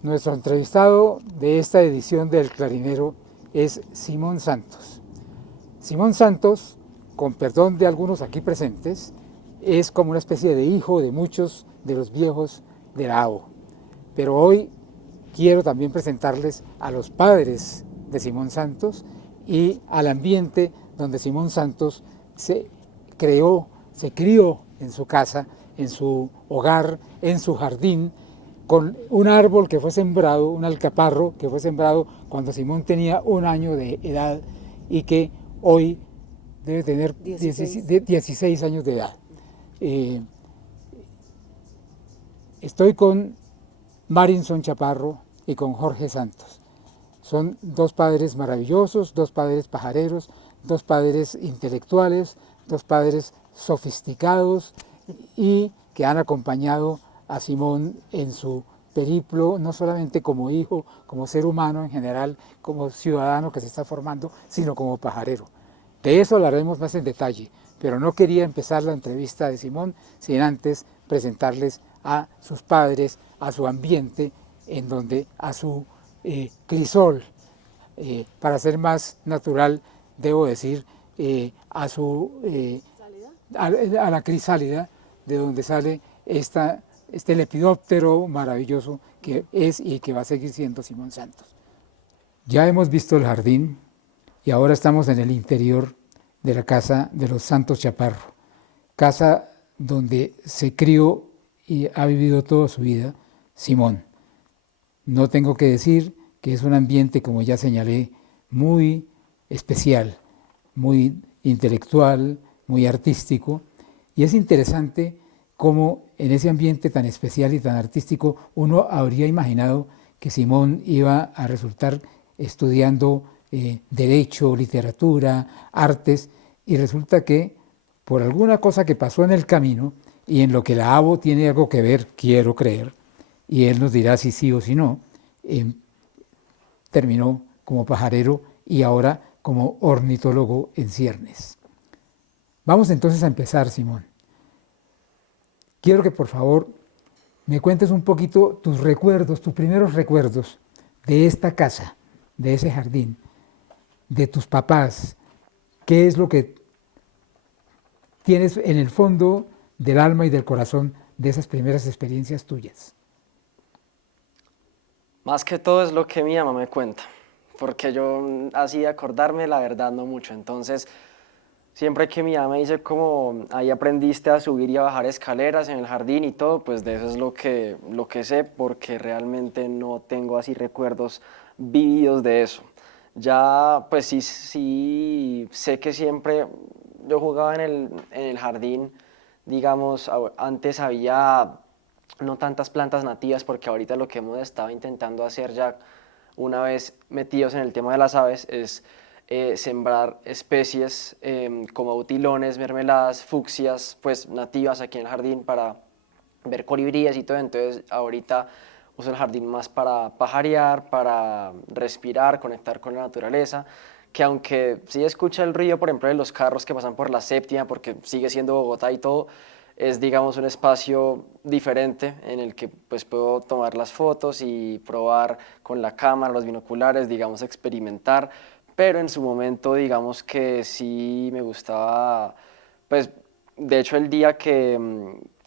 Nuestro entrevistado de esta edición del Clarinero es Simón Santos. Simón Santos, con perdón de algunos aquí presentes, es como una especie de hijo de muchos de los viejos de la AO. Pero hoy quiero también presentarles a los padres de Simón Santos y al ambiente donde Simón Santos se crió en su casa, en su hogar, en su jardín, con un árbol que fue sembrado, un alcaparro que fue sembrado cuando Simón tenía 1 año de edad y que hoy debe tener 16 años de edad. Eh, Estoy con Marinson Chaparro y con Jorge Santos. Son dos padres maravillosos, dos padres pajareros, dos padres intelectuales, dos padres sofisticados y que han acompañado a Simón en su periplo, no solamente como hijo, como ser humano en general, como ciudadano que se está formando, sino como pajarero. De eso hablaremos más en detalle, pero no quería empezar la entrevista de Simón sin antes presentarles a sus padres, a su ambiente, en donde a su crisol, para ser más natural, debo decir, a la crisálida, de donde sale este lepidóptero maravilloso que es y que va a seguir siendo Simón Santos. Ya hemos visto el jardín y ahora estamos en el interior de la casa de los Santos Chaparro, casa donde se crió y ha vivido toda su vida Simón. No tengo que decir que es un ambiente, como ya señalé, muy especial, muy intelectual, muy artístico, y es interesante cómo en ese ambiente tan especial y tan artístico uno habría imaginado que Simón iba a resultar estudiando derecho, literatura, artes, y resulta que por alguna cosa que pasó en el camino y en lo que la ABO tiene algo que ver, quiero creer, y él nos dirá si sí o si no, terminó como pajarero y ahora como ornitólogo en ciernes. Vamos entonces a empezar, Simón. Quiero que por favor me cuentes un poquito tus recuerdos, tus primeros recuerdos de esta casa, de ese jardín, de tus papás. ¿Qué es lo que tienes en el fondo del alma y del corazón de esas primeras experiencias tuyas? Más que todo es lo que mi mamá me cuenta, porque yo así de acordarme, la verdad, no mucho. Entonces, siempre que mi mamá me dice como ahí aprendiste a subir y a bajar escaleras en el jardín y todo, pues de eso es lo que sé, porque realmente no tengo así recuerdos vividos de eso. Ya, pues sí sé que siempre yo jugaba en el jardín, digamos, antes había no tantas plantas nativas, porque ahorita lo que hemos estado intentando hacer ya una vez metidos en el tema de las aves es sembrar especies como utilones, mermeladas, fucsias, pues nativas aquí en el jardín para ver colibríes y todo. Entonces ahorita uso el jardín más para pajarear, para respirar, conectar con la naturaleza, que aunque sí escucha el ruido, por ejemplo, de los carros que pasan por la séptima, porque sigue siendo Bogotá y todo, es, digamos, un espacio diferente en el que pues puedo tomar las fotos y probar con la cámara, los binoculares, digamos, experimentar, pero en su momento, digamos que sí me gustaba, pues, de hecho, el día que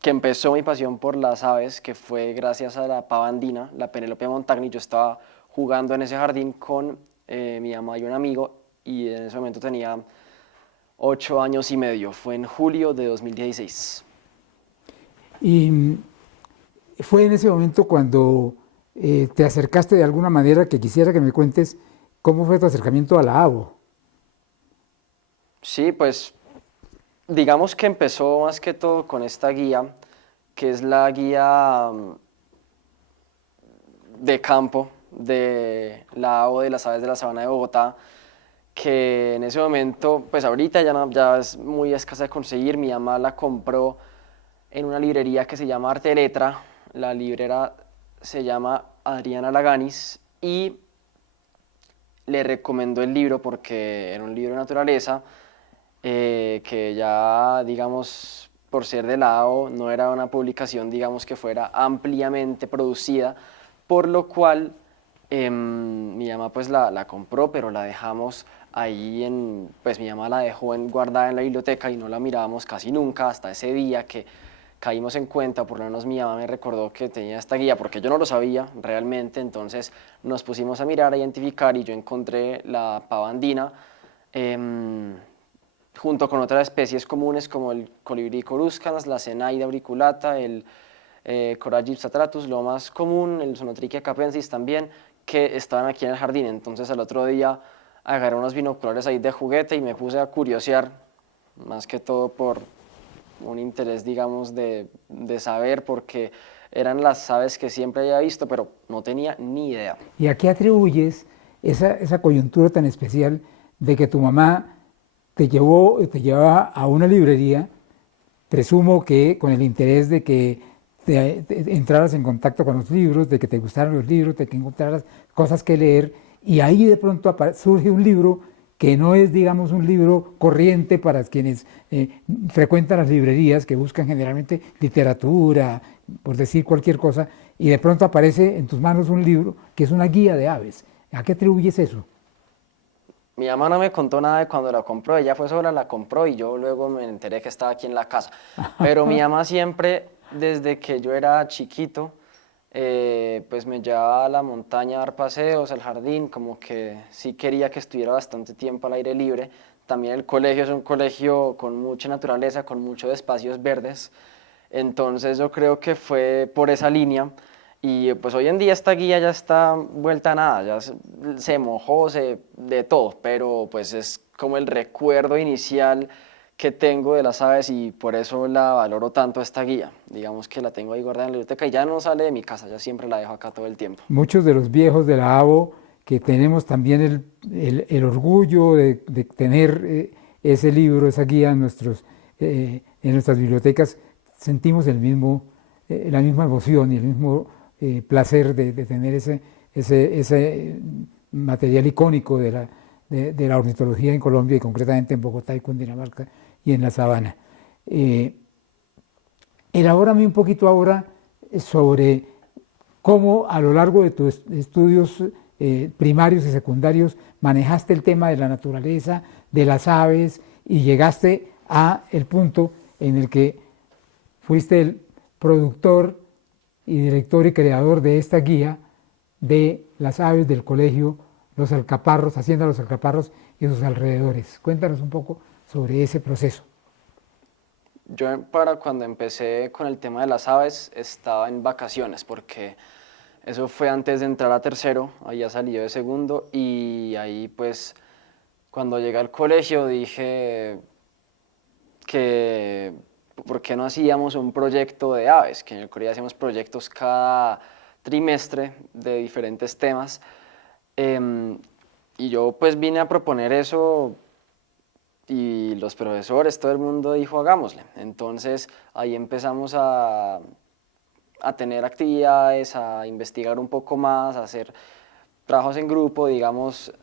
empezó mi pasión por las aves, que fue gracias a la pava andina, la Penélope Montagni, yo estaba jugando en ese jardín con mi mamá y un amigo, y en ese momento tenía 8 años y medio, fue en julio de 2016. Y fue en ese momento cuando te acercaste de alguna manera que quisiera que me cuentes cómo fue tu acercamiento a la ABO. Sí, pues digamos que empezó más que todo con esta guía, que es la guía de campo de la AO de las aves de la sabana de Bogotá, que en ese momento, pues ahorita ya, ya es muy escasa de conseguir. Mi mamá la compró en una librería que se llama Arte Letra, la librera se llama Adriana Laganis, y le recomendó el libro porque era un libro de naturaleza, que ya, digamos, por ser de lado, no era una publicación, digamos, que fuera ampliamente producida, por lo cual mi mamá pues la compró, pero la dejamos ahí pues mi mamá la dejó guardada en la biblioteca y no la mirábamos casi nunca hasta ese día que caímos en cuenta, por lo menos mi mamá me recordó que tenía esta guía, porque yo no lo sabía realmente, entonces nos pusimos a mirar, a identificar y yo encontré la pava andina, junto con otras especies comunes como el colibrí coruscans, la Zenaida auriculata, el Cora gypsatratus, lo más común, el Zonotrichia capensis también, que estaban aquí en el jardín. Entonces al otro día agarré unos binoculares ahí de juguete y me puse a curiosear, más que todo por un interés, digamos, de saber, porque eran las aves que siempre había visto, pero no tenía ni idea. ¿Y a qué atribuyes esa coyuntura tan especial de que tu mamá te llevaba a una librería, presumo que con el interés de que entraras en contacto con los libros, de que te gustaran los libros, de que encontraras cosas que leer, y ahí de pronto surge un libro que no es, digamos, un libro corriente para quienes frecuentan las librerías, que buscan generalmente literatura, por decir cualquier cosa, y de pronto aparece en tus manos un libro que es una guía de aves. ¿A qué atribuyes eso? Mi mamá no me contó nada de cuando la compró, ella fue sola, la compró y yo luego me enteré que estaba aquí en la casa. Pero mi mamá siempre, desde que yo era chiquito, pues me llevaba a la montaña a dar paseos, al jardín, como que sí quería que estuviera bastante tiempo al aire libre. También el colegio es un colegio con mucha naturaleza, con muchos espacios verdes, entonces yo creo que fue por esa línea. Y pues hoy en día esta guía ya está vuelta a nada, ya se mojó, de todo, pero pues es como el recuerdo inicial que tengo de las aves y por eso la valoro tanto esta guía. Digamos que la tengo ahí guardada en la biblioteca y ya no sale de mi casa, ya siempre la dejo acá todo el tiempo. Muchos de los viejos de la ABO que tenemos también el orgullo de tener ese libro, esa guía en nuestras bibliotecas, sentimos la misma emoción y el mismo placer de tener ese material icónico de la ornitología en Colombia y concretamente en Bogotá y Cundinamarca y en la sabana. Elabórame un poquito ahora sobre cómo a lo largo de tus estudios primarios y secundarios manejaste el tema de la naturaleza, de las aves y llegaste a el punto en el que fuiste el productor y director y creador de esta guía de las aves del colegio Los Alcaparros, Hacienda Los Alcaparros y sus alrededores. Cuéntanos un poco sobre ese proceso. Yo para cuando empecé con el tema de las aves estaba en vacaciones porque eso fue antes de entrar a tercero, había salido de segundo y ahí pues cuando llegué al colegio dije que por qué no hacíamos un proyecto de aves, que en el colegio hacíamos proyectos cada trimestre de diferentes temas y yo pues vine a proponer eso y los profesores, todo el mundo dijo hagámosle. Entonces ahí empezamos a tener actividades, a investigar un poco más, a hacer trabajos en grupo, digamos,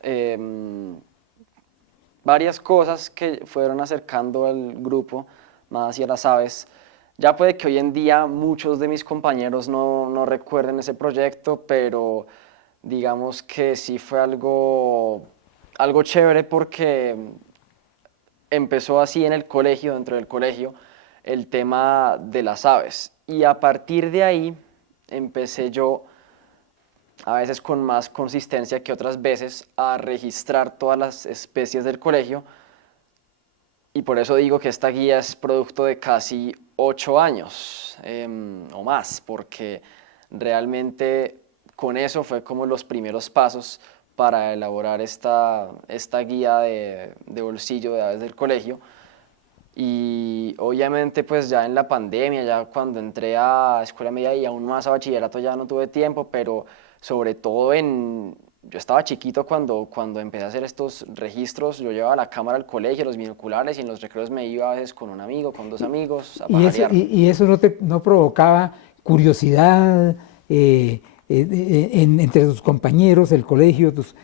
varias cosas que fueron acercando al grupo más hacia las aves. Ya puede que hoy en día muchos de mis compañeros no recuerden ese proyecto, pero digamos que sí fue algo chévere porque empezó así en el colegio, dentro del colegio, el tema de las aves. Y a partir de ahí empecé yo, a veces con más consistencia que otras veces, a registrar todas las especies del colegio. Y por eso digo que esta guía es producto de casi 8 años o más, porque realmente con eso fue como los primeros pasos para elaborar esta guía de bolsillo de aves del colegio. Y obviamente pues ya en la pandemia, ya cuando entré a escuela media y aún más a bachillerato ya no tuve tiempo, pero sobre todo yo estaba chiquito cuando empecé a hacer estos registros, yo llevaba la cámara al colegio, los binoculares y en los recreos me iba a veces con un amigo, con 2 amigos a pajarear. ¿Y eso no provocaba curiosidad entre tus compañeros del colegio, tus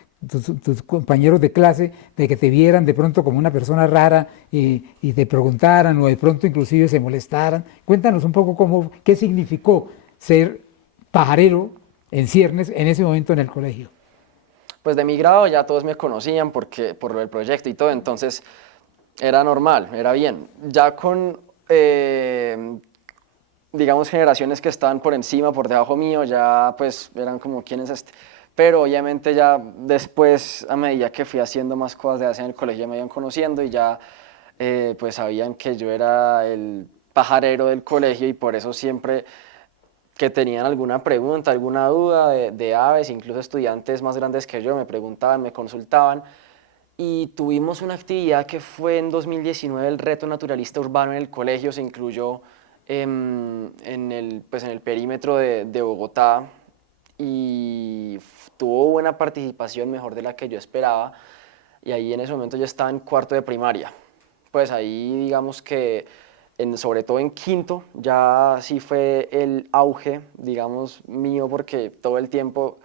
compañeros de clase, de que te vieran de pronto como una persona rara y te preguntaran o de pronto inclusive se molestaran? Cuéntanos un poco qué significó ser pajarero en ciernes en ese momento en el colegio? Pues de mi grado ya todos me conocían por lo del proyecto y todo, entonces era normal, era bien. Ya con, digamos, generaciones que estaban por encima, por debajo mío, ya pues eran como, ¿quién es este? Pero obviamente ya después, a medida que fui haciendo más cosas de hacer en el colegio, ya me iban conociendo y ya pues sabían que yo era el pajarero del colegio y por eso siempre que tenían alguna pregunta, alguna duda de aves, incluso estudiantes más grandes que yo me preguntaban, me consultaban. Y tuvimos una actividad que fue en 2019, el reto naturalista urbano en el colegio, se incluyó pues en el perímetro de Bogotá y tuvo buena participación, mejor de la que yo esperaba. Y ahí en ese momento yo estaba en cuarto de primaria. Pues ahí digamos que sobre todo en quinto ya sí fue el auge, digamos, mío, porque todo el tiempo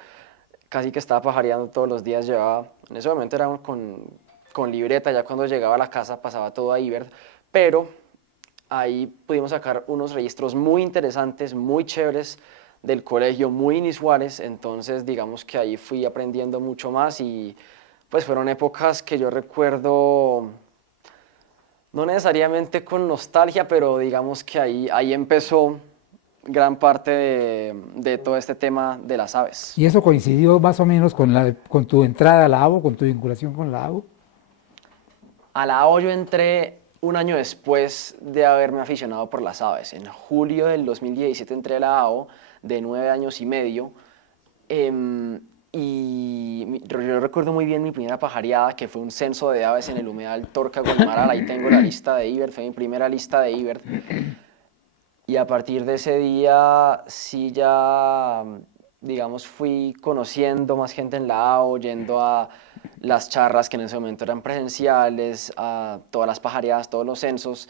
casi que estaba pajareando todos los días, llevaba, en ese momento era con libreta, ya cuando llegaba a la casa pasaba todo a Ibert, pero ahí pudimos sacar unos registros muy interesantes, muy chéveres del colegio, muy inusuales, entonces digamos que ahí fui aprendiendo mucho más y pues fueron épocas que yo recuerdo no necesariamente con nostalgia, pero digamos que ahí empezó gran parte de todo este tema de las aves. ¿Y eso coincidió más o menos con tu entrada a la ABO, con tu vinculación con la ABO? A la AO yo entré un año después de haberme aficionado por las aves. En julio del 2017 entré a la AO de 9 años y medio. Yo recuerdo muy bien mi primera pajareada, que fue un censo de aves en el humedal Torca Guaymaral. Ahí tengo la lista de Ibert, fue mi primera lista de Ibert. Y a partir de ese día sí ya, digamos, fui conociendo más gente en la AO, yendo a las charlas que en ese momento eran presenciales, a todas las pajareadas, todos los censos,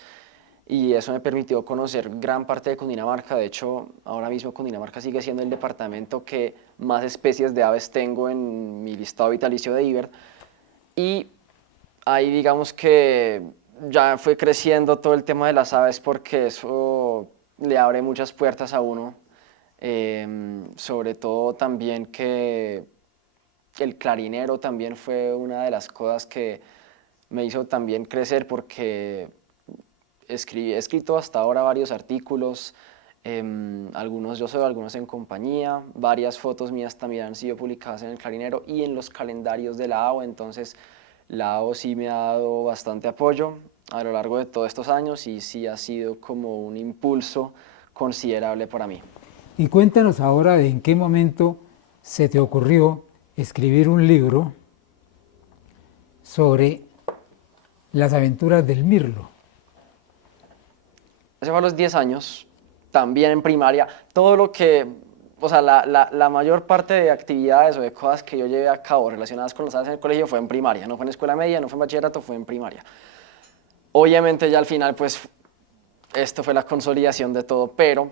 y eso me permitió conocer gran parte de Cundinamarca. De hecho, ahora mismo Cundinamarca sigue siendo el departamento que más especies de aves tengo en mi listado vitalicio de Ibert. Y ahí digamos que ya fue creciendo todo el tema de las aves porque eso le abre muchas puertas a uno, sobre todo también que el clarinero también fue una de las cosas que me hizo también crecer porque he escrito hasta ahora varios artículos, algunos yo solo, algunos en compañía, varias fotos mías también han sido publicadas en el Clarinero y en los calendarios de la AO, entonces la AO sí me ha dado bastante apoyo a lo largo de todos estos años y sí ha sido como un impulso considerable para mí. Y cuéntanos ahora de en qué momento se te ocurrió escribir un libro sobre las aventuras del mirlo. Hace a los 10 años, también en primaria, todo lo que, o sea, la mayor parte de actividades o de cosas que yo llevé a cabo relacionadas con las aves en el colegio fue en primaria, no fue en escuela media, no fue en bachillerato, fue en primaria. Obviamente ya al final, pues, esto fue la consolidación de todo, pero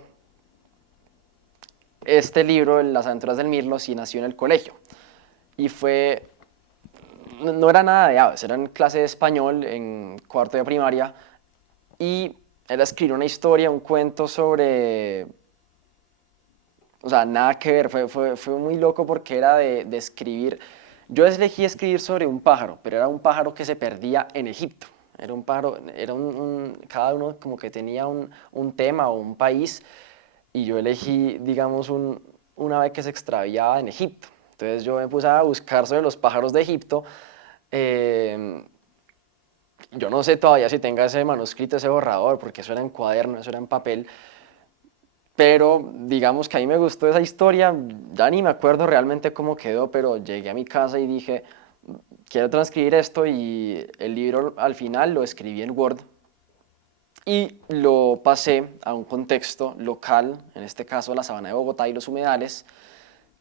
este libro, Las aventuras del mirlo, sí nació en el colegio. Y fue, no era nada de aves, era en clase de español, en cuarto de primaria, y era escribir una historia, un cuento sobre, o sea, nada que ver, fue muy loco porque era de escribir, yo elegí escribir sobre un pájaro, pero era un pájaro que se perdía en Egipto, era un pájaro, era cada uno como que tenía un tema o un país, y yo elegí, digamos, una ave que se extraviaba en Egipto. Entonces yo me puse a buscar sobre los pájaros de Egipto, eh, yo no sé todavía si tenga ese manuscrito, ese borrador, porque eso era en cuaderno, eso era en papel, pero digamos que a mí me gustó esa historia, ya ni me acuerdo realmente cómo quedó, pero llegué a mi casa y dije, quiero transcribir esto y el libro al final lo escribí en Word y lo pasé a un contexto local, en este caso la sabana de Bogotá y los humedales,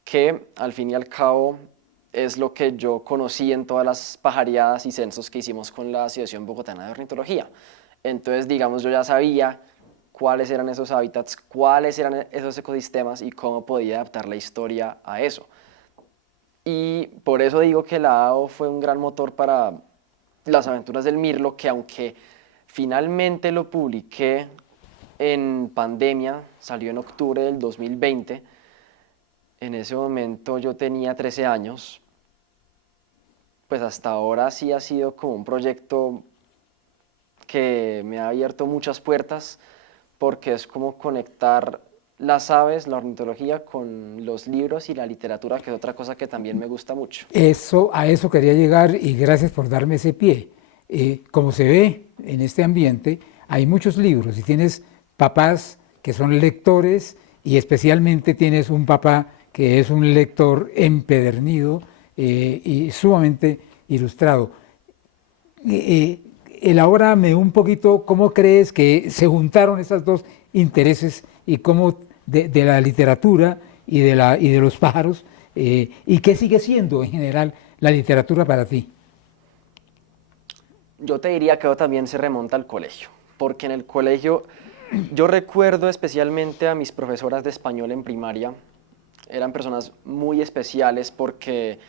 que al fin y al cabo es lo que yo conocí en todas las pajareadas y censos que hicimos con la Asociación Bogotana de Ornitología. Entonces, digamos, yo ya sabía cuáles eran esos hábitats, cuáles eran esos ecosistemas y cómo podía adaptar la historia a eso. Y por eso digo que la AO fue un gran motor para las aventuras del mirlo, que aunque finalmente lo publiqué en pandemia, salió en octubre del 2020, En ese momento yo tenía 13 años, pues hasta ahora sí ha sido como un proyecto que me ha abierto muchas puertas porque es como conectar las aves, la ornitología, con los libros y la literatura, que es otra cosa que también me gusta mucho. Eso, a eso quería llegar y gracias por darme ese pie. Como se ve en este ambiente, hay muchos libros y tienes papás que son lectores y especialmente tienes un papá que es un lector empedernido y sumamente ilustrado. Elabórame un poquito cómo crees que se juntaron esos dos intereses y cómo de la literatura y de los pájaros y qué sigue siendo en general la literatura para ti. Yo te diría que eso también se remonta al colegio, porque en el colegio yo recuerdo especialmente a mis profesoras de español en primaria, eran personas muy especiales porque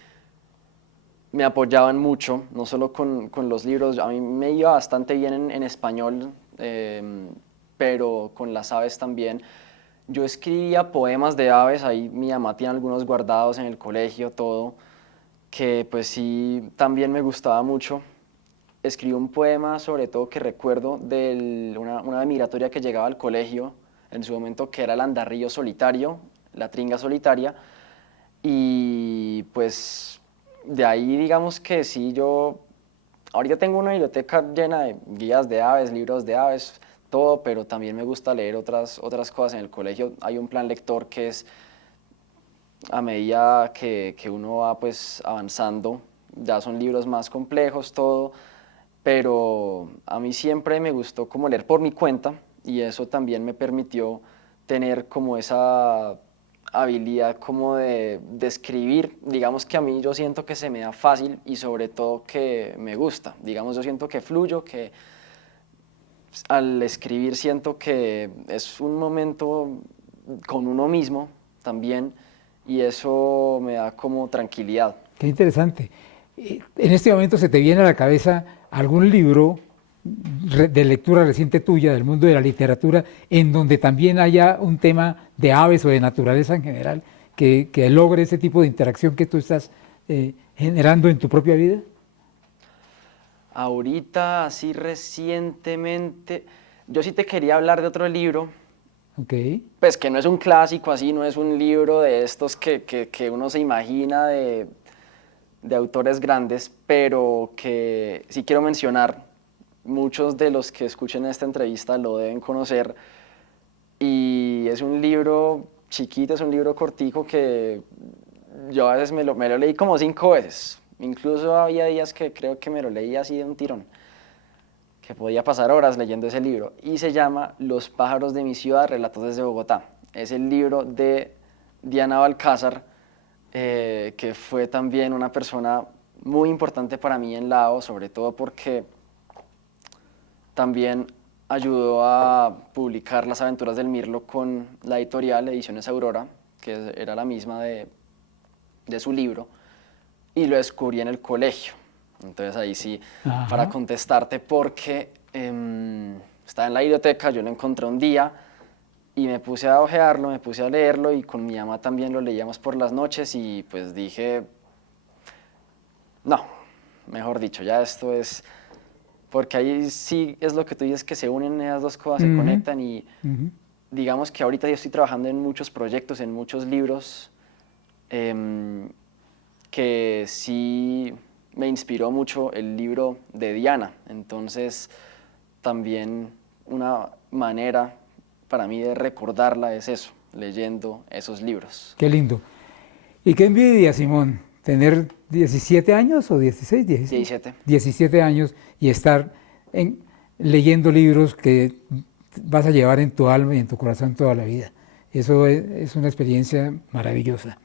me apoyaban mucho, no solo con los libros, a mí me iba bastante bien en español, pero con las aves también. Yo escribía poemas de aves, ahí mi mamá tiene algunos guardados en el colegio, todo, que pues sí, también me gustaba mucho. Escribí un poema, sobre todo que recuerdo, de una migratoria que llegaba al colegio, en su momento que era el andarrillo solitario, la tringa solitaria, y pues de ahí digamos que sí, yo ahorita tengo una biblioteca llena de guías de aves, libros de aves, todo, pero también me gusta leer otras cosas. En el colegio hay un plan lector que es a medida que uno va pues avanzando, ya son libros más complejos, todo, pero a mí siempre me gustó como leer por mi cuenta y eso también me permitió tener como esa habilidad como de escribir, digamos que a mí yo siento que se me da fácil y sobre todo que me gusta, digamos yo siento que fluyo, que al escribir siento que es un momento con uno mismo también y eso me da como tranquilidad. Qué interesante. En este momento se te viene a la cabeza algún libro de lectura reciente tuya del mundo de la literatura en donde también haya un tema de aves o de naturaleza en general que logre ese tipo de interacción que tú estás generando en tu propia vida. Ahorita, así recientemente, yo sí te quería hablar de otro libro, Okay. pues que no es un clásico así, no es un libro de estos que uno se imagina de autores grandes, pero que sí quiero mencionar, muchos de los que escuchen esta entrevista lo deben conocer, y es un libro chiquito, es un libro cortico que yo a veces me lo leí como 5 veces, incluso había días que creo que me lo leí así de un tirón, que podía pasar horas leyendo ese libro, y se llama Los pájaros de mi ciudad, relatos desde Bogotá. Es el libro de Diana Balcázar, que fue también una persona muy importante para mí en Lao, sobre todo porque también ayudó a publicar Las aventuras del Mirlo con la editorial Ediciones Aurora, que era la misma de su libro, y lo descubrí en el colegio. Entonces ahí sí, Ajá. para contestarte, porque estaba en la biblioteca, yo lo encontré un día y me puse a hojearlo, me puse a leerlo y con mi mamá también lo leíamos por las noches y pues dije, no, mejor dicho, ya esto es, porque ahí sí es lo que tú dices, que se unen esas dos cosas, se conectan y digamos que ahorita yo estoy trabajando en muchos proyectos, en muchos libros, que sí me inspiró mucho el libro de Diana, entonces también una manera para mí de recordarla es eso, leyendo esos libros. Qué lindo. Y qué envidia, Simón, tener 17 años o 16, 16? 17. 17 años y estar leyendo libros que vas a llevar en tu alma y en tu corazón toda la vida. Eso es una experiencia maravillosa.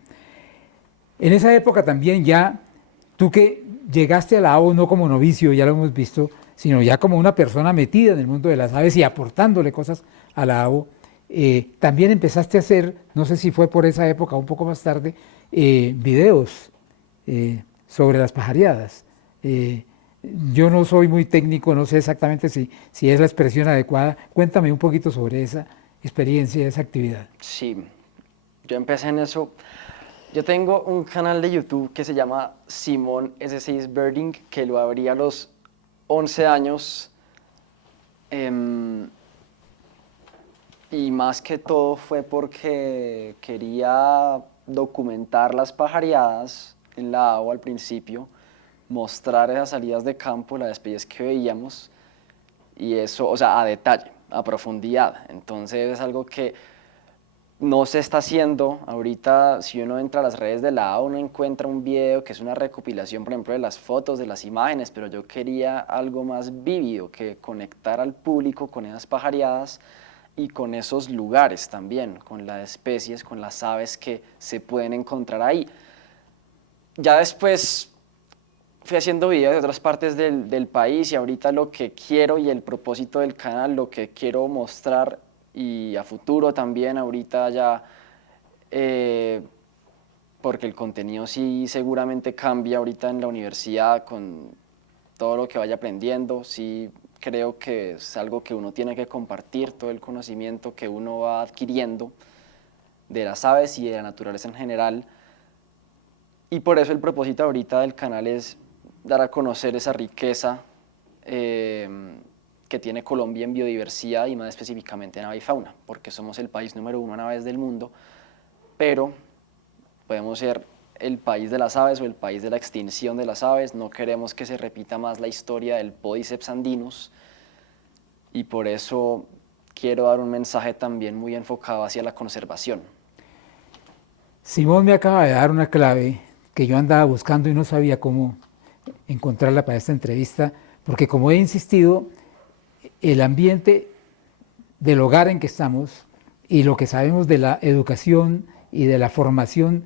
En esa época también ya, tú que llegaste a la AO no como novicio, ya lo hemos visto, sino ya como una persona metida en el mundo de las aves y aportándole cosas a la AO, también empezaste a hacer, no sé si fue por esa época o un poco más tarde, videos sobre las pajareadas. Yo no soy muy técnico, no sé exactamente si es la expresión adecuada. Cuéntame un poquito sobre esa experiencia, esa actividad. Sí, yo empecé en eso Yo tengo un canal de YouTube que se llama Simón S6 Birding, que lo abrí a los 11 años. Y más que todo fue porque quería documentar las pajareadas en la agua al principio, mostrar esas salidas de campo, las especies que veíamos, y eso, o sea, a detalle, a profundidad. Entonces es algo que no se está haciendo. Ahorita, si uno entra a las redes de la A, uno encuentra un video que es una recopilación, por ejemplo, de las fotos, de las imágenes, pero yo quería algo más vívido, que conectar al público con esas pajareadas y con esos lugares también, con las especies, con las aves que se pueden encontrar ahí. Ya después fui haciendo videos de otras partes del país, y ahorita lo que quiero y el propósito del canal, lo que quiero mostrar, y a futuro también, ahorita ya, porque el contenido sí seguramente cambia ahorita en la universidad con todo lo que vaya aprendiendo. Sí creo que es algo que uno tiene que compartir, todo el conocimiento que uno va adquiriendo de las aves y de la naturaleza en general. Y por eso el propósito ahorita del canal es dar a conocer esa riqueza que tiene Colombia en biodiversidad, y más específicamente en avifauna, porque somos el país número 1 en aves del mundo, pero podemos ser el país de las aves o el país de la extinción de las aves. No queremos que se repita más la historia del Podiceps andinus, y por eso quiero dar un mensaje también muy enfocado hacia la conservación. Simón me acaba de dar una clave que yo andaba buscando y no sabía cómo encontrarla para esta entrevista, porque como he insistido, el ambiente del hogar en que estamos y lo que sabemos de la educación y de la formación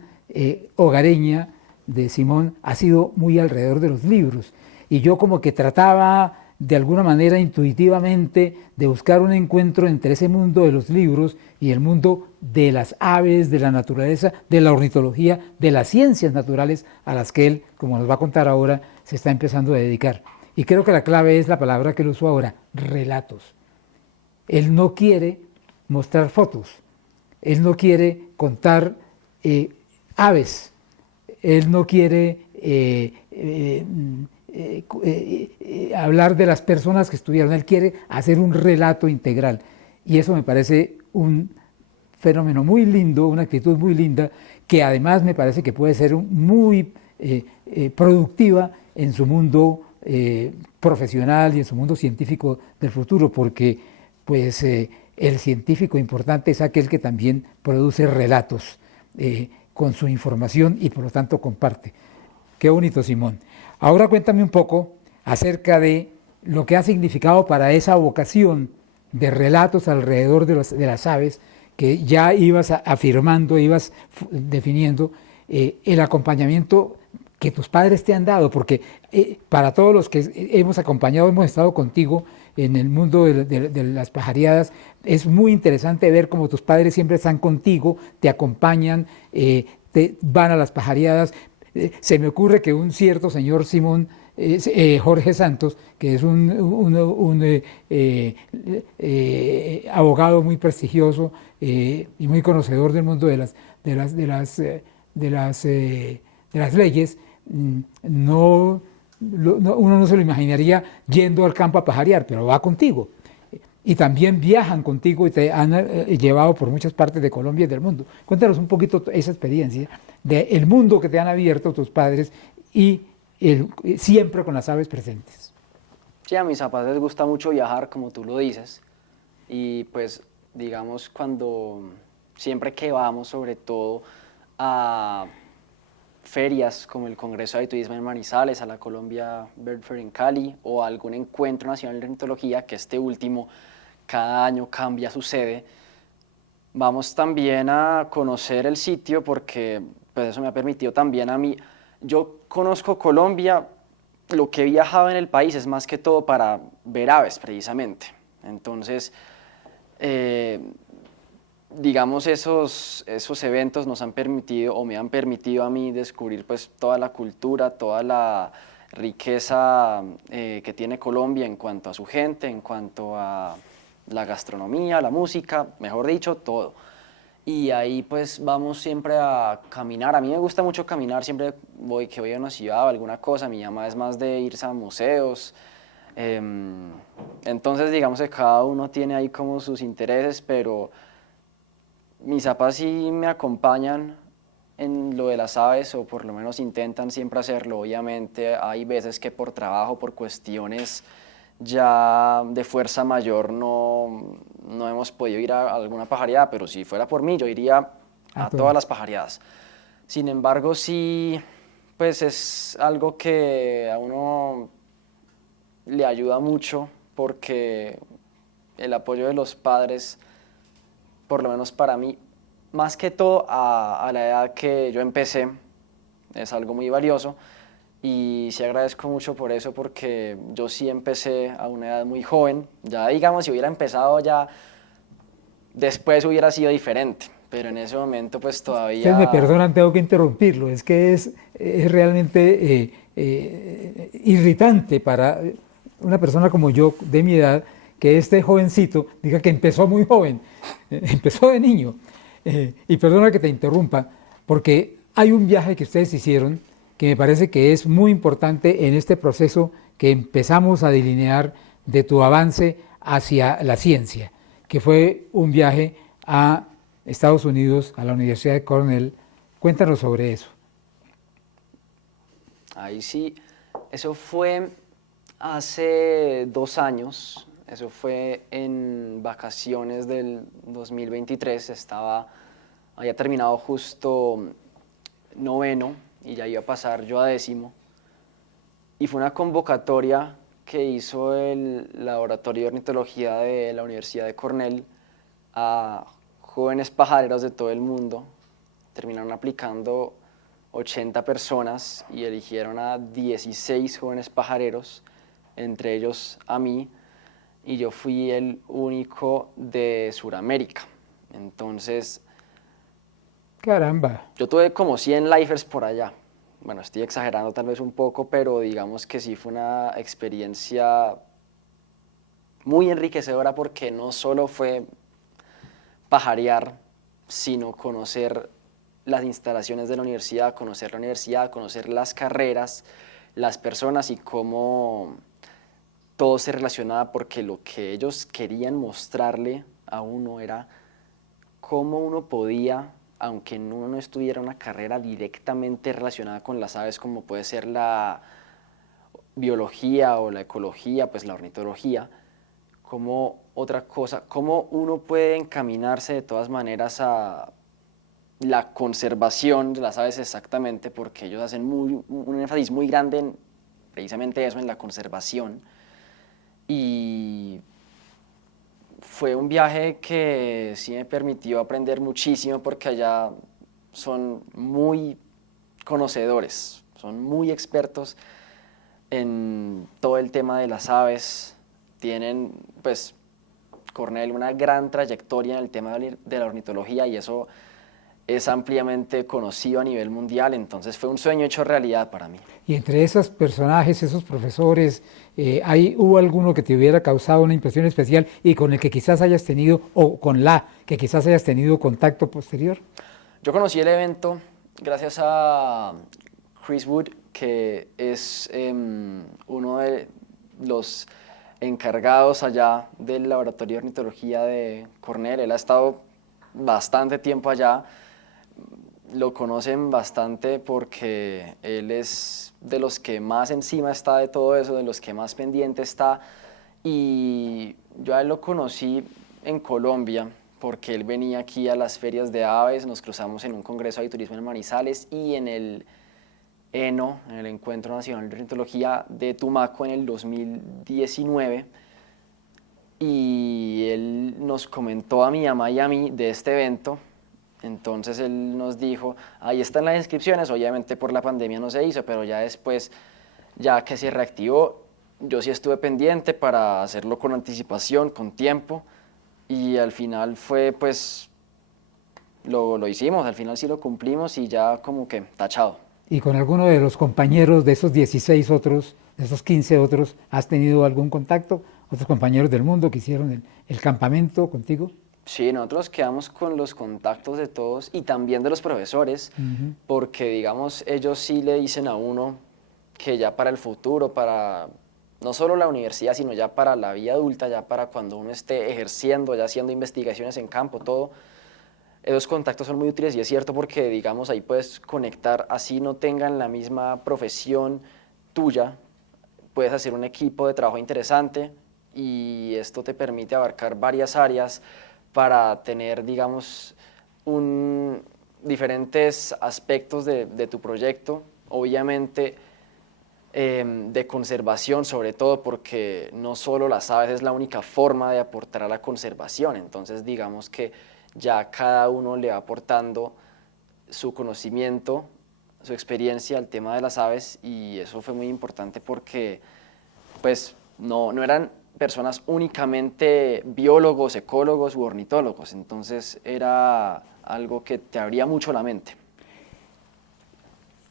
hogareña de Simón ha sido muy alrededor de los libros. Y yo como que trataba de alguna manera intuitivamente de buscar un encuentro entre ese mundo de los libros y el mundo de las aves, de la naturaleza, de la ornitología, de las ciencias naturales a las que él, como nos va a contar ahora, se está empezando a dedicar. Y creo que la clave es la palabra que él usó ahora: relatos. Él no quiere mostrar fotos, él no quiere contar aves, él no quiere hablar de las personas que estuvieron, él quiere hacer un relato integral. Y eso me parece un fenómeno muy lindo, una actitud muy linda, que además me parece que puede ser muy productiva en su mundo profesional y en su mundo científico del futuro, porque pues el científico importante es aquel que también produce relatos con su información y por lo tanto comparte. Qué bonito, Simón. Ahora cuéntame un poco acerca de lo que ha significado para esa vocación de relatos alrededor de las aves, que ya ibas afirmando, ibas definiendo, el acompañamiento que tus padres te han dado, porque para todos los que hemos acompañado, hemos estado contigo en el mundo de las pajareadas, es muy interesante ver cómo tus padres siempre están contigo, te acompañan, te van a las pajareadas. Se me ocurre que un cierto señor Simón, Jorge Santos, que es un abogado muy prestigioso y muy conocedor del mundo de las leyes, uno no se lo imaginaría yendo al campo a pajarear, pero va contigo. Y también viajan contigo y te han llevado por muchas partes de Colombia y del mundo. Cuéntanos un poquito esa experiencia del mundo que te han abierto tus padres y siempre con las aves presentes. Sí, a mis papás les gusta mucho viajar, como tú lo dices, y pues digamos siempre que vamos, sobre todo a ferias como el Congreso de Aviturismo en Manizales, a la Colombia Bird Fair en Cali, o a algún encuentro nacional de ornitología, que este último cada año cambia su sede, vamos también a conocer el sitio, porque pues eso me ha permitido también a mí. Yo conozco Colombia, lo que he viajado en el país es más que todo para ver aves precisamente. Entonces, digamos, esos eventos nos han permitido, o me han permitido a mí, descubrir pues toda la cultura, toda la riqueza que tiene Colombia en cuanto a su gente, en cuanto a la gastronomía, la música, mejor dicho, todo. y ahí pues vamos siempre a caminar. A mí me gusta mucho caminar, siempre que voy a una ciudad o alguna cosa. Mi mamá es más de irse a museos. Entonces digamos que cada uno tiene ahí como sus intereses, pero mis papás sí me acompañan en lo de las aves, o por lo menos intentan siempre hacerlo. Obviamente hay veces que por trabajo, por cuestiones ya de fuerza mayor no hemos podido ir a alguna pajareada, pero si fuera por mí yo iría a todas las pajareadas. Sin embargo, sí, pues es algo que a uno le ayuda mucho porque el apoyo de los padres, por lo menos para mí, más que todo a la edad que yo empecé, es algo muy valioso. Y sí agradezco mucho por eso, porque yo sí empecé a una edad muy joven. Ya digamos, si hubiera empezado ya después hubiera sido diferente, pero en ese momento pues todavía... Ustedes me perdonan, tengo que interrumpirlo, es que es realmente irritante para una persona como yo, de mi edad, que este jovencito diga que empezó muy joven, empezó de niño. Y perdona que te interrumpa, porque hay un viaje que ustedes hicieron que me parece que es muy importante en este proceso que empezamos a delinear de tu avance hacia la ciencia, que fue un viaje a Estados Unidos, a la Universidad de Cornell. Cuéntanos sobre eso. Ahí sí, eso fue hace 2 años, eso fue en vacaciones del 2023, había terminado justo noveno y ya iba a pasar yo a décimo, y fue una convocatoria que hizo el Laboratorio de Ornitología de la Universidad de Cornell a jóvenes pajareros de todo el mundo. Terminaron aplicando 80 personas y eligieron a 16 jóvenes pajareros, entre ellos a mí, y yo fui el único de Sudamérica. Entonces, caramba, yo tuve como 100 lifers por allá. Bueno, estoy exagerando tal vez un poco, pero digamos que sí fue una experiencia muy enriquecedora, porque no solo fue pajarear, sino conocer las instalaciones de la universidad, conocer las carreras, las personas y cómo todo se relacionaba, porque lo que ellos querían mostrarle a uno era cómo uno podía, aunque uno no estuviera una carrera directamente relacionada con las aves, como puede ser la biología o la ecología, pues la ornitología, como otra cosa, cómo uno puede encaminarse de todas maneras a la conservación de las aves, exactamente, porque ellos hacen un énfasis muy grande en precisamente eso, en la conservación. Y fue un viaje que sí me permitió aprender muchísimo, porque allá son muy conocedores, son muy expertos en todo el tema de las aves. Tienen, pues, Cornell una gran trayectoria en el tema de la ornitología, y eso es ampliamente conocido a nivel mundial. Entonces fue un sueño hecho realidad para mí. Y entre esos personajes, esos profesores, ¿hubo alguno que te hubiera causado una impresión especial y con el que quizás hayas tenido, o con la que quizás hayas tenido contacto posterior? Yo conocí el evento gracias a Chris Wood, que es uno de los encargados allá del Laboratorio de Ornitología de Cornell. Él ha estado bastante tiempo allá. Lo conocen bastante porque él es de los que más encima está de todo eso, de los que más pendiente está. Y yo a él lo conocí en Colombia porque él venía aquí a las ferias de aves, nos cruzamos en un congreso de turismo en Manizales y en el ENO, en el Encuentro Nacional de Ornitología de Tumaco, en el 2019. Y él nos comentó a mi mamá y a mí de este evento. Entonces él nos dijo, ahí están las inscripciones. Obviamente por la pandemia no se hizo, pero ya después, ya que se reactivó, yo sí estuve pendiente para hacerlo con anticipación, con tiempo, y al final fue, pues, lo hicimos, al final sí lo cumplimos y ya como que tachado. ¿Y con alguno de los compañeros de esos 16 otros, de esos 15 otros, has tenido algún contacto? ¿Otros compañeros del mundo que hicieron el campamento contigo? Sí, nosotros quedamos con los contactos de todos y también de los profesores, porque digamos, ellos sí le dicen a uno que ya para el futuro, para no solo la universidad, sino ya para la vida adulta, ya para cuando uno esté ejerciendo, ya haciendo investigaciones en campo, todo, esos contactos son muy útiles y es cierto porque, digamos, ahí puedes conectar, así no tengan la misma profesión tuya, puedes hacer un equipo de trabajo interesante y esto te permite abarcar varias áreas para tener, digamos, diferentes aspectos de tu proyecto. Obviamente, de conservación, sobre todo porque no solo las aves es la única forma de aportar a la conservación, entonces digamos que ya cada uno le va aportando su conocimiento, su experiencia al tema de las aves y eso fue muy importante porque pues no eran personas únicamente biólogos, ecólogos u ornitólogos, entonces era algo que te abría mucho la mente.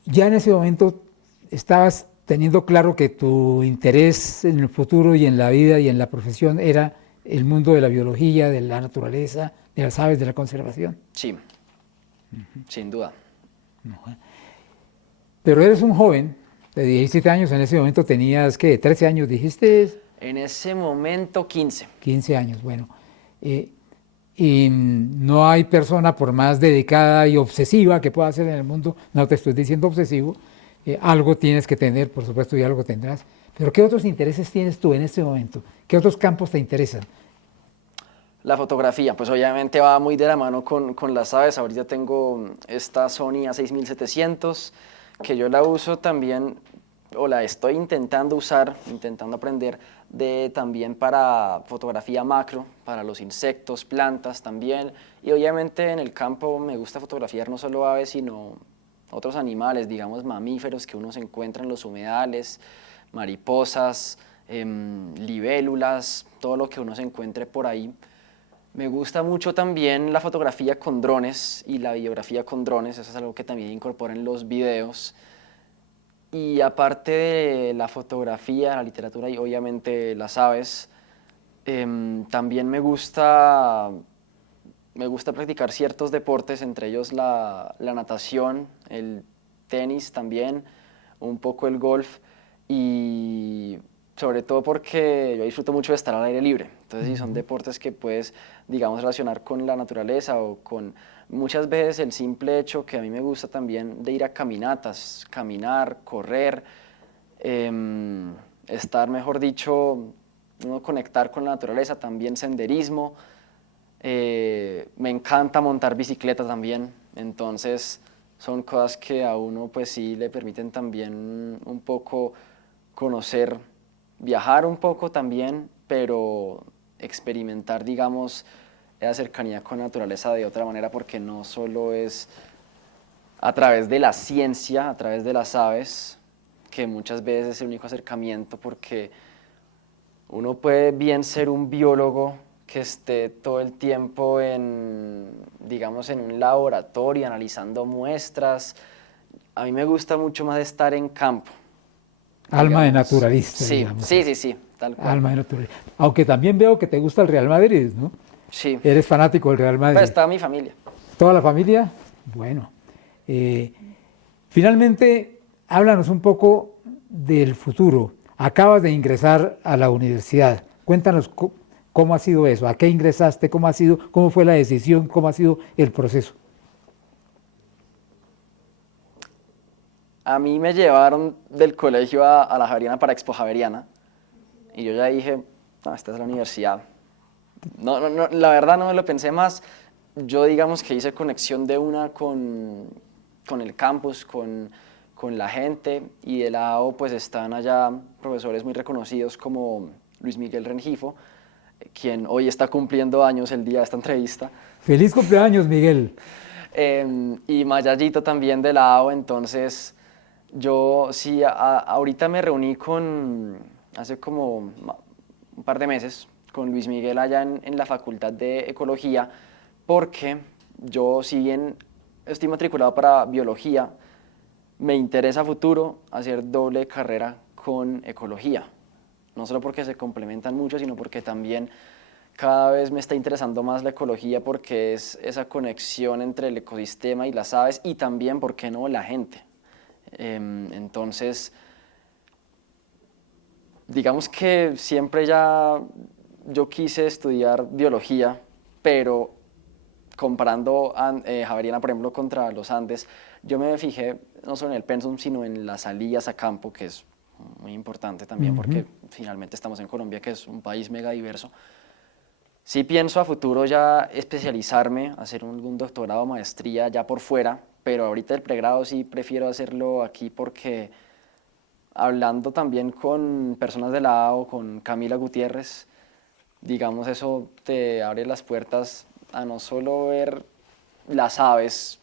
Ya en ese momento estabas teniendo claro que tu interés en el futuro y en la vida y en la profesión era el mundo de la biología, de la naturaleza, de las aves, de la conservación. Sí, sin duda. Pero eres un joven de 17 años, en ese momento tenías, ¿qué? 13 años, dijiste. En ese momento 15. 15 años, bueno. Y no hay persona, por más dedicada y obsesiva que pueda ser en el mundo, no te estoy diciendo obsesivo, algo tienes que tener, por supuesto, y algo tendrás. Pero ¿qué otros intereses tienes tú en este momento? ¿Qué otros campos te interesan? La fotografía, pues obviamente va muy de la mano con las aves. Ahorita tengo esta Sony A6700, que yo la uso también, o la estoy intentando usar, intentando aprender, también para fotografía macro, para los insectos, plantas también. Y obviamente en el campo me gusta fotografiar no solo aves, sino otros animales, digamos mamíferos que uno se encuentra en los humedales, mariposas, libélulas, todo lo que uno se encuentre por ahí. Me gusta mucho también la fotografía con drones y la videografía con drones, eso es algo que también incorporo en los videos. Y aparte de la fotografía, la literatura y obviamente las aves, también me gusta practicar ciertos deportes, entre ellos la natación, el tenis también, un poco el golf y sobre todo porque yo disfruto mucho de estar al aire libre. Entonces, si son deportes que puedes, digamos, relacionar con la naturaleza o con muchas veces el simple hecho que a mí me gusta también de ir a caminatas, caminar, correr, estar, mejor dicho, uno conectar con la naturaleza, también senderismo. Me encanta montar bicicleta también, entonces son cosas que a uno pues sí le permiten también un poco conocer, viajar un poco también, pero experimentar, digamos, esa cercanía con la naturaleza de otra manera, porque no solo es a través de la ciencia, a través de las aves, que muchas veces es el único acercamiento, porque uno puede bien ser un biólogo que esté todo el tiempo digamos, en un laboratorio analizando muestras. A mí me gusta mucho más estar en campo. Alma de Digamos. naturalista, Sí, digamos. sí, tal cual. Alma de naturalista. Aunque también veo que te gusta el Real Madrid, ¿no? Sí, Eres fanático del Real Madrid. pues está mi familia. ¿Toda la familia? Bueno. Finalmente, háblanos un poco del futuro. Acabas de ingresar a la universidad. Cuéntanos cómo ha sido eso, a qué ingresaste, cómo fue la decisión, cómo ha sido el proceso. A mí me llevaron del colegio a la Javeriana para Expo Javeriana y yo ya dije, no, esta es la universidad. No, la verdad no me lo pensé más. Yo digamos que hice conexión de una con el campus, con la gente y de lado pues están allá profesores muy reconocidos como Luis Miguel Rengifo, quien hoy está cumpliendo años el día de esta entrevista. ¡Feliz cumpleaños, Miguel! Y Mayayito también de lado, entonces yo sí, ahorita me reuní hace como un par de meses con Luis Miguel allá en la Facultad de Ecología, porque yo, si bien estoy matriculado para biología, me interesa a futuro hacer doble carrera con ecología. No solo porque se complementan mucho, sino porque también cada vez me está interesando más la ecología porque es esa conexión entre el ecosistema y las aves y también, ¿por qué no?, la gente. Entonces, digamos que siempre ya yo quise estudiar biología, pero comparando Javeriana, por ejemplo, contra los Andes, yo me fijé no solo en el pensum, sino en las salidas a campo, que es muy importante también porque finalmente estamos en Colombia, que es un país mega diverso. Sí pienso a futuro ya especializarme, hacer un doctorado o maestría ya por fuera, pero ahorita el pregrado sí prefiero hacerlo aquí porque hablando también con personas de la AO, con Camila Gutiérrez, digamos eso te abre las puertas a no solo ver las aves,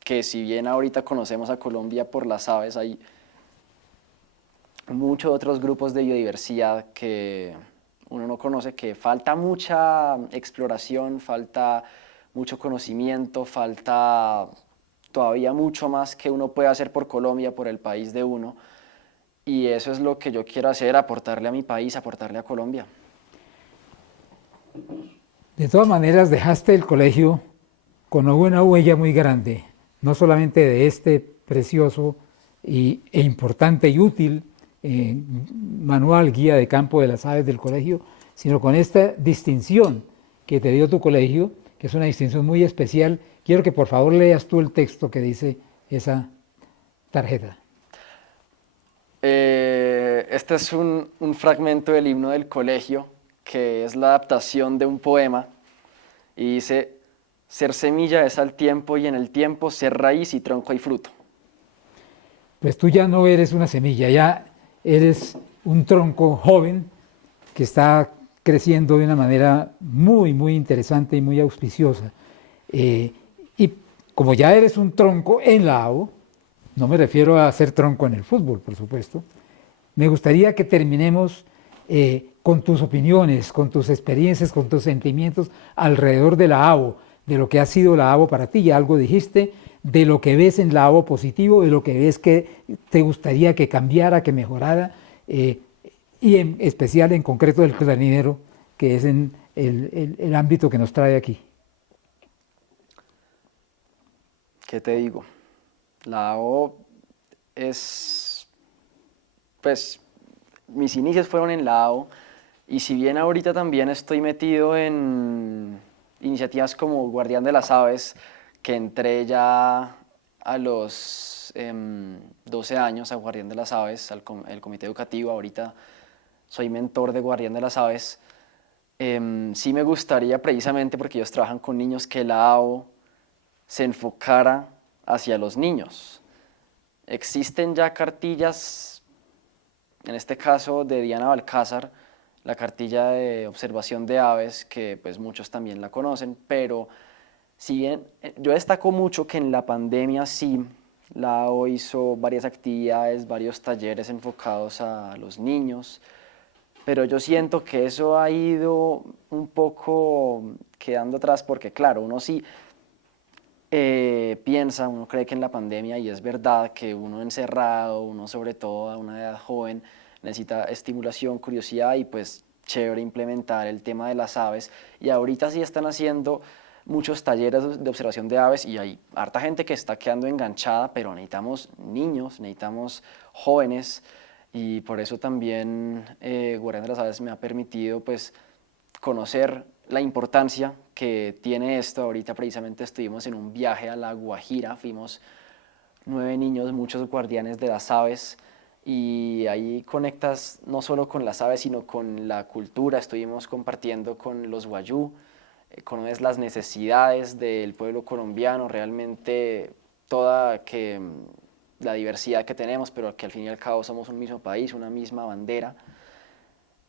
que si bien ahorita conocemos a Colombia por las aves, hay muchos otros grupos de biodiversidad que uno no conoce, que falta mucha exploración, falta mucho conocimiento, falta todavía mucho más que uno puede hacer por Colombia, por el país de uno. Y eso es lo que yo quiero hacer, aportarle a mi país, aportarle a Colombia. De todas maneras, dejaste el colegio con una huella muy grande, no solamente de este precioso e importante y útil manual guía de campo de las aves del colegio, sino con esta distinción que te dio tu colegio, que es una distinción muy especial. Quiero que por favor leas tú el texto que dice esa tarjeta. Este es un fragmento del himno del colegio, que es la adaptación de un poema, y dice: ser semilla es al tiempo y en el tiempo ser raíz y tronco y fruto. Pues tú ya no eres una semilla, ya eres un tronco joven que está creciendo de una manera muy, muy interesante y muy auspiciosa. Y como ya eres un tronco en la AO, no me refiero a ser tronco en el fútbol, por supuesto, me gustaría que terminemos con tus opiniones, con tus experiencias, con tus sentimientos alrededor de la AO, de lo que ha sido la AO para ti, ya algo dijiste, de lo que ves en la AO positivo, de lo que ves que te gustaría que cambiara, que mejorara, y en especial, en concreto, del clarinero, que es en el ámbito que nos trae aquí. ¿Qué te digo? La AO es, pues, mis inicios fueron en la AO, y si bien ahorita también estoy metido en iniciativas como Guardián de las Aves, que entré ya a los 12 años a Guardián de las Aves, el comité educativo, ahorita soy mentor de Guardián de las Aves. Sí me gustaría, precisamente porque ellos trabajan con niños, que la AO se enfocara hacia los niños. Existen ya cartillas, en este caso de Diana Balcázar, la cartilla de observación de aves, que pues muchos también la conocen, pero si bien yo destaco mucho que en la pandemia sí, la AO hizo varias actividades, varios talleres enfocados a los niños, pero yo siento que eso ha ido un poco quedando atrás porque claro, uno sí piensa, uno cree que en la pandemia, y es verdad que uno encerrado, uno sobre todo a una edad joven, necesita estimulación, curiosidad y pues chévere implementar el tema de las aves. Y ahorita sí están haciendo muchos talleres de observación de aves y hay harta gente que está quedando enganchada, pero necesitamos niños, necesitamos jóvenes, y por eso también Guardián de las Aves me ha permitido pues conocer la importancia que tiene esto. Ahorita precisamente estuvimos en un viaje a La Guajira, fuimos 9 niños, muchos guardianes de las aves, y ahí conectas no solo con las aves, sino con la cultura. Estuvimos compartiendo con los wayú, conoces las necesidades del pueblo colombiano, realmente toda la diversidad que tenemos, pero que al fin y al cabo somos un mismo país, una misma bandera.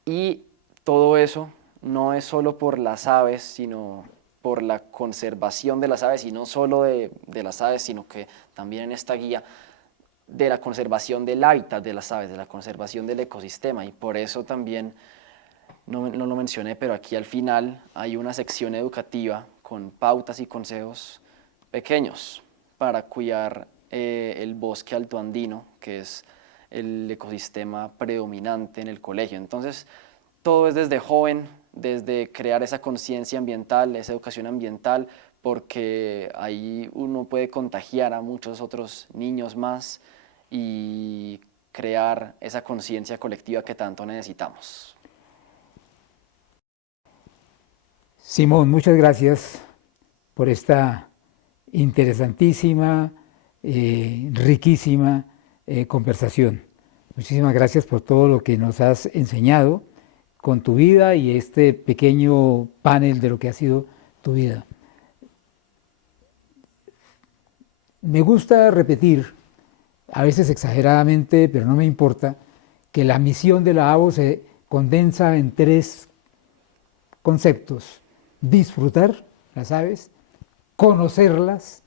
Y todo eso no es solo por las aves, sino por la conservación de las aves, y no solo de las aves, sino que también en esta guía de la conservación del hábitat de las aves, de la conservación del ecosistema. Y por eso también, no lo mencioné, pero aquí al final hay una sección educativa con pautas y consejos pequeños para cuidar el bosque altoandino, que es el ecosistema predominante en el colegio. Entonces, todo es desde joven, desde crear esa conciencia ambiental, esa educación ambiental, porque ahí uno puede contagiar a muchos otros niños más y crear esa conciencia colectiva que tanto necesitamos. Simón, muchas gracias por esta interesantísima, riquísima conversación. Muchísimas gracias por todo lo que nos has enseñado con tu vida y este pequeño panel de lo que ha sido tu vida. Me gusta repetir, a veces exageradamente, pero no me importa, que la misión de la ABO se condensa en 3 conceptos: disfrutar las aves, conocerlas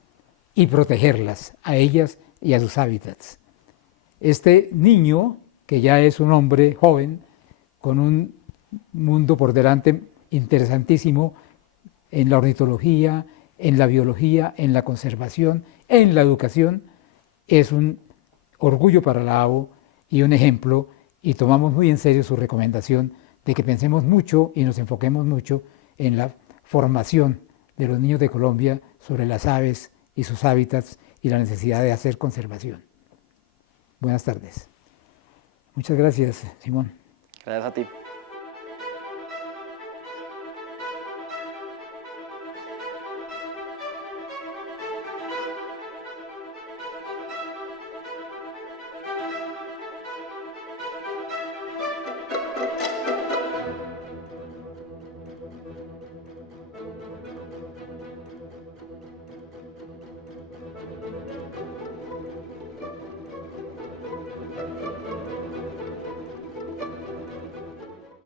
y protegerlas, a ellas y a sus hábitats. Este niño, que ya es un hombre joven, con un mundo por delante interesantísimo en la ornitología, en la biología, en la conservación, en la educación, es un orgullo para la ABO y un ejemplo, y tomamos muy en serio su recomendación de que pensemos mucho y nos enfoquemos mucho en la formación de los niños de Colombia sobre las aves y sus hábitats y la necesidad de hacer conservación. Buenas tardes. Muchas gracias, Simón. Gracias a ti.